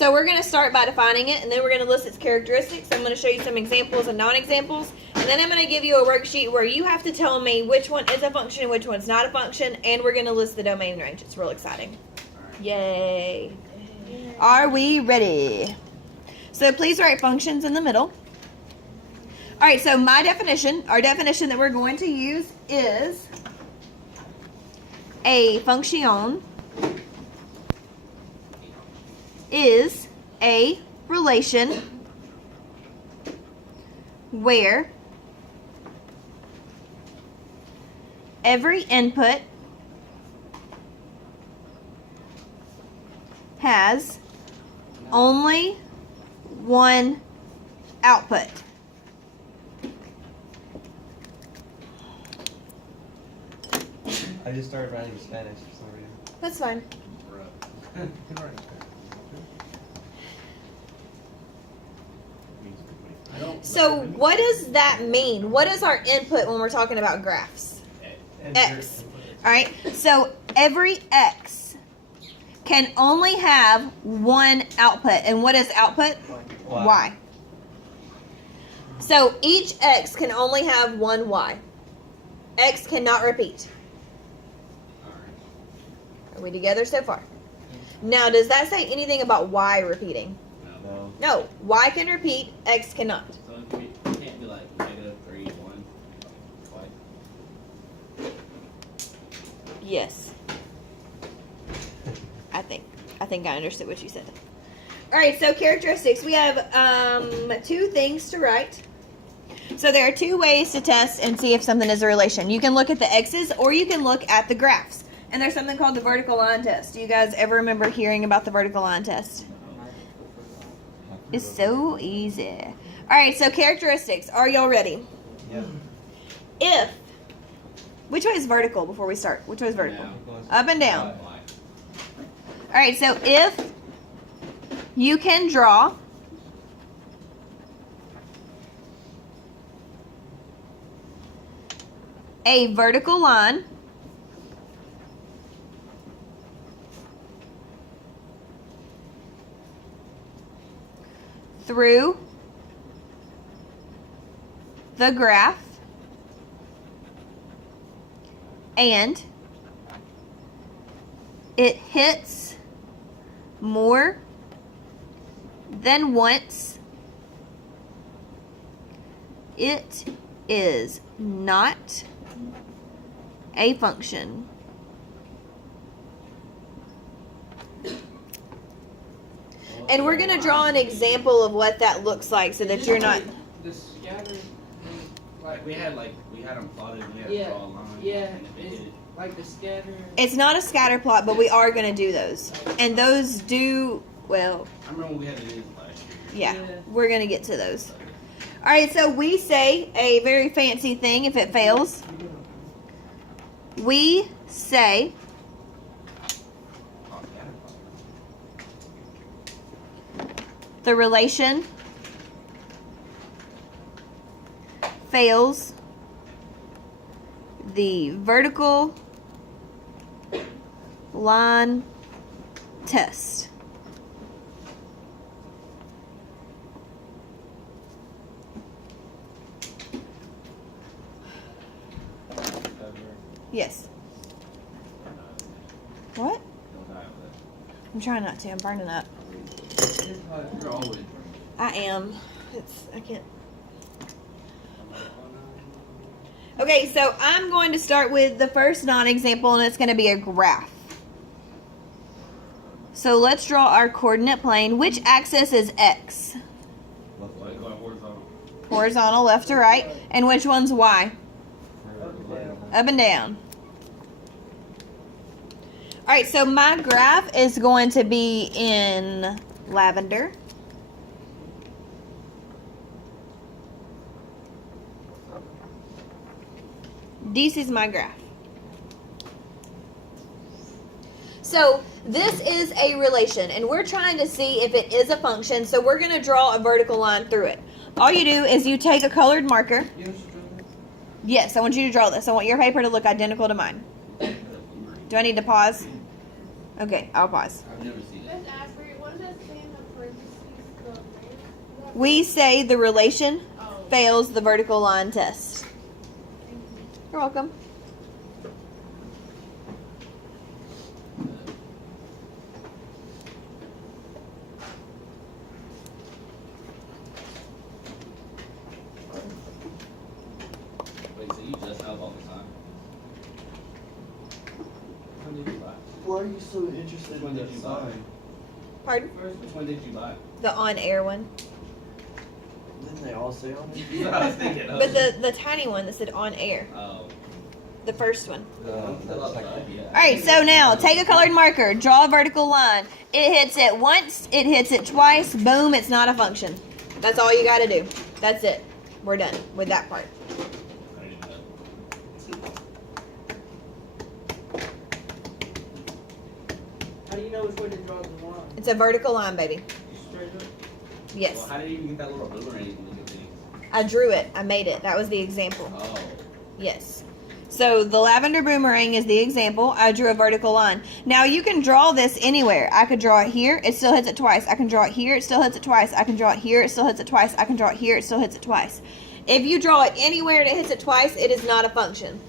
So we're going to start by defining it, and then we're going to list its characteristics. I'm going to show you some examples and non-examples, and then I'm going to give you a worksheet where you have to tell me which one is a function and which one's not a function, and we're going to list the domain range. It's real exciting. Yay. Are we ready? So please write functions in the middle. All right, so my definition, our definition that we're going to use is a function is a relation where every input has only one output. I just started writing Spanish for some reason. That's fine. So what does that mean? What is our input when we're talking about graphs? X. All right. So every X can only have one output. And what is output? Y. So each X can only have one Y. X cannot repeat. Are we together so far? Now, does that say anything about Y repeating? No. No. Y can repeat, X cannot. So it can't be like -3, 1, twice. Yes. I think I understood what you said. All right, so characteristics. We have 2 things to write. So there are 2 ways to test and see if something is a relation. You can look at the X's or you can look at the graphs. And there's something called the vertical line test. Do you guys ever remember hearing about the vertical line test? It's so easy. All right, so characteristics. Are y'all ready? Yeah. If, which way is vertical before we start? Which way is vertical? Down. Up and down. Y. All right, so if you can draw a vertical line through the graph and it hits more than once, it is not a function. And we're going to draw an example of what that looks like so that you're not... The scatter, Like we had them plotted and we had Yeah, to draw a line. yeah, And if it it's did- like the scatter. It's not a scatter plot, but we are going to do those. And those do, well, I remember when we had to do this last year. yeah, Yeah. we're going to get to those. All right, so we say a very fancy thing if it fails. We say Oh, yeah. the relation fails the vertical line test. Yes. What? Don't die with I'm trying not to. I'm burning up. that. You're always burning. I am. I can't. Okay, so I'm going to start with the first non-example, and it's going to be a graph. So let's draw our coordinate plane. Which axis is X? Like horizontal. Horizontal, left to right. And which one's Y? Up and down. All right, so my graph is going to be in lavender. This is my graph. So this is a relation, and we're trying to see if it is a function, so we're going to draw a vertical line through it. All you do is you take a colored marker. Yes, I want you to draw this. I want your paper to look identical to mine. Do I need to pause? Okay, I'll pause. I've never seen it. Miss Asbury, what does that stand up We say the relation fails the vertical line test. You're welcome. Wait, so you just have all the time? When did you buy? Why are you so interested When in did that you buy? sign? Pardon? Which one did you buy? The on-air one. Didn't they all say on it? That's what I was thinking. But the tiny one that said on-air. Oh. The first one. That's like Alright, so now take a colored marker, draw a vertical line. It hits it once, it hits it twice, boom, it's not a function. That's all you gotta do. That's it. We're done with that part. I didn't know. How do you know which way to draw the line? It's a vertical line, baby. Straight up? Yes. Well, how did you even get that little ruler or anything to do things? I drew it. I made it. That was the example. Oh. Yes. So the lavender boomerang is the example. I drew a vertical line. Now you can draw this anywhere. I could draw it here. It still hits it twice. I can draw it here. It still hits it twice. I can draw it here. It still hits it twice. I can draw it here. It still hits it twice. If you draw it anywhere and it hits it twice, it is not a function.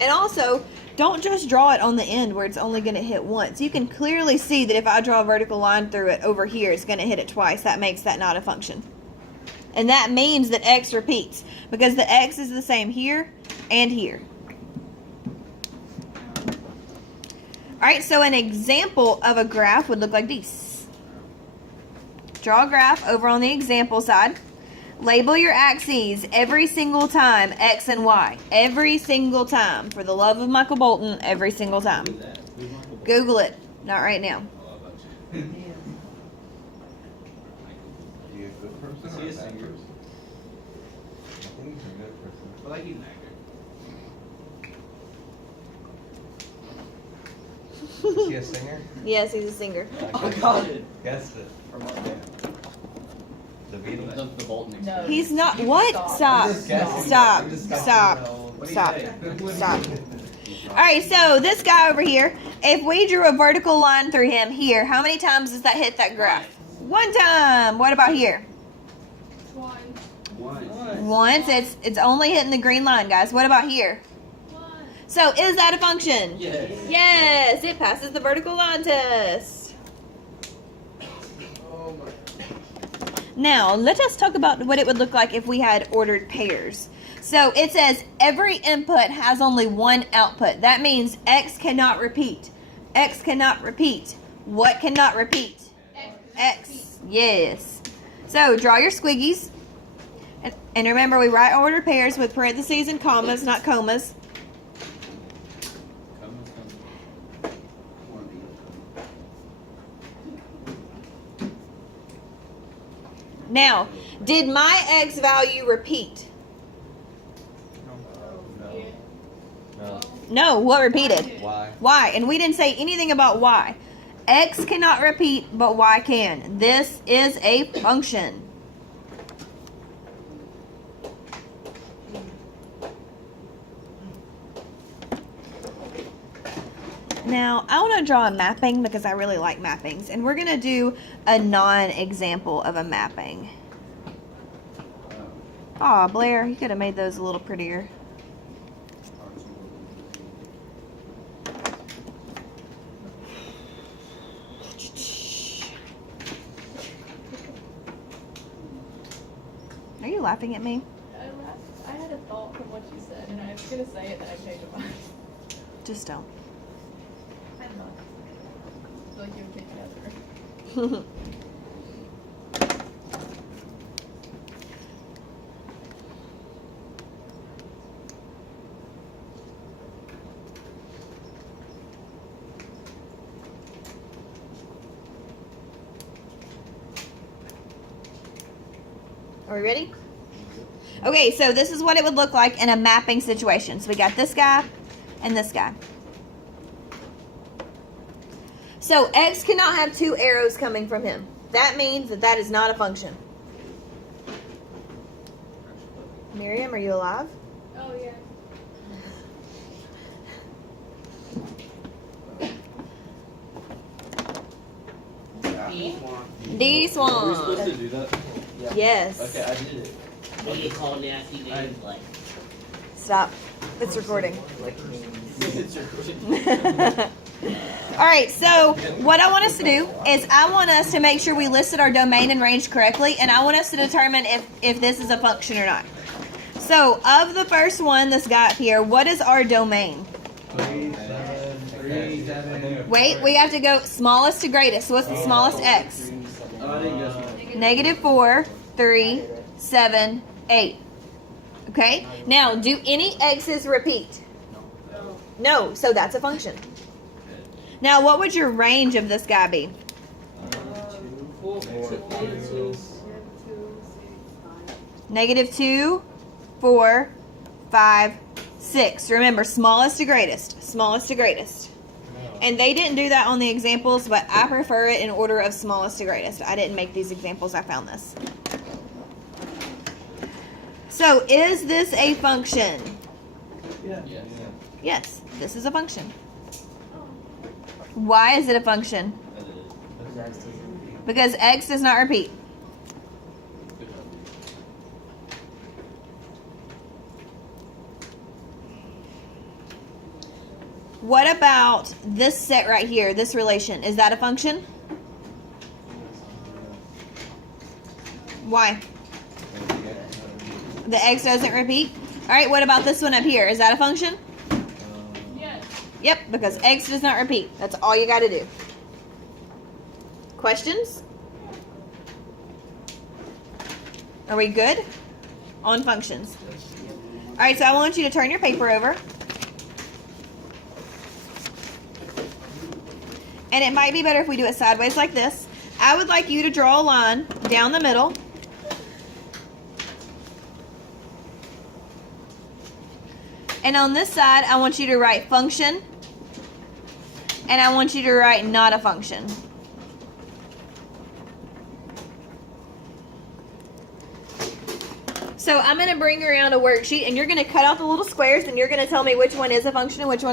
And also, don't just draw it on the end where it's only going to hit once. You can clearly see that if I draw a vertical line through it over here, it's going to hit it twice. That makes that not a function. And that means that x repeats because the x is the same here and here. Alright, so an example of a graph would look like this. Draw a graph over on the example side. Label your axes every single time, x and y. Every single time. For the love of Michael Bolton, every single time. Who's that? Who's Michael Bolton? Google it. Not right now. Oh, I bet you. Is he a good person Is or he a a bad singer? person? I think he's a good person. I feel like he's an actor. Is he a singer? Yes, he's a singer. Oh, God. Guessed it. From our band. The Beatles. The Bolton No. experience. He's not. What? Stop. I'm just guessing. Stop. I'm just guessing Stop. how- What do you Stop. say? Stop. Alright, so this guy over here, if we drew a vertical line through him here, how many times does that hit that graph? One time. What about here? Once. Once. It's only hitting the green line, guys. What about here? So is that a function? Yes. Yes, it passes the vertical line test. Oh my. Now, let us talk about what it would look like if we had ordered pairs. So it says every input has only one output. That means X cannot repeat. X cannot repeat. What cannot repeat? X. Yes. So draw your squiggies. And remember, we write ordered pairs with parentheses and commas, not comas. Now, did my X value repeat? No. No. No, what repeated? Why? Y. And we didn't say anything about Y. X cannot repeat, but Y can. This is a function. Now, I want to draw a mapping because I really like mappings. And we're going to do a non-example of a mapping. Aw, Blair, you could have made those a little prettier. Are you laughing at me? I had a thought from what you said, and I was gonna say it, then I changed my mind. Just don't. I don't know. I feel like you would get together. Are we ready? Okay, so this is what it would look like in a mapping situation. So we got this guy and this guy. So X cannot have two arrows coming from him. That means that that is not a function. Miriam, are you alive? Oh, yeah. D Swan. D Are we supposed Swan. to do that? Yes. Okay, I did it. They get called nasty names like. Stop. It's recording. It's your question. All right, so what I want us to do is I want us to make sure we listed our domain and range correctly, and I want us to determine if this is a function or not. So of the first one that's got here, what is our domain? 3, 7. Wait, we have to go smallest to greatest. So what's the smallest x? Oh, I didn't guess. Negative 4, 3, 7, 8. Okay? Now, do any x's repeat? No, so that's a function. Now, what would your range of this guy be? 4, 2, Negative 2, 4, 5, 6. Remember, smallest to greatest. Smallest to greatest. And they didn't do that on the examples, but I prefer it in order of smallest to greatest. I didn't make these examples. I found this. So, is this a function? Yes. Yes, this is a function. Why is it a function? Because x does not repeat. Good job. What about this set right here, this relation? Is that a function? Why? The x doesn't repeat? Alright, what about this one up here? Is that a function? Yes. Yep, because x does not repeat. That's all you gotta do. Questions? Are we good? On functions. Alright, so I want you to turn your paper over. And it might be better if we do it sideways like this. I would like you to draw a line down the middle. And on this side, I want you to write function. And I want you to write not a function. So I'm going to bring around a worksheet, and you're going to cut out the little squares, and you're going to tell me which one is a function and which one's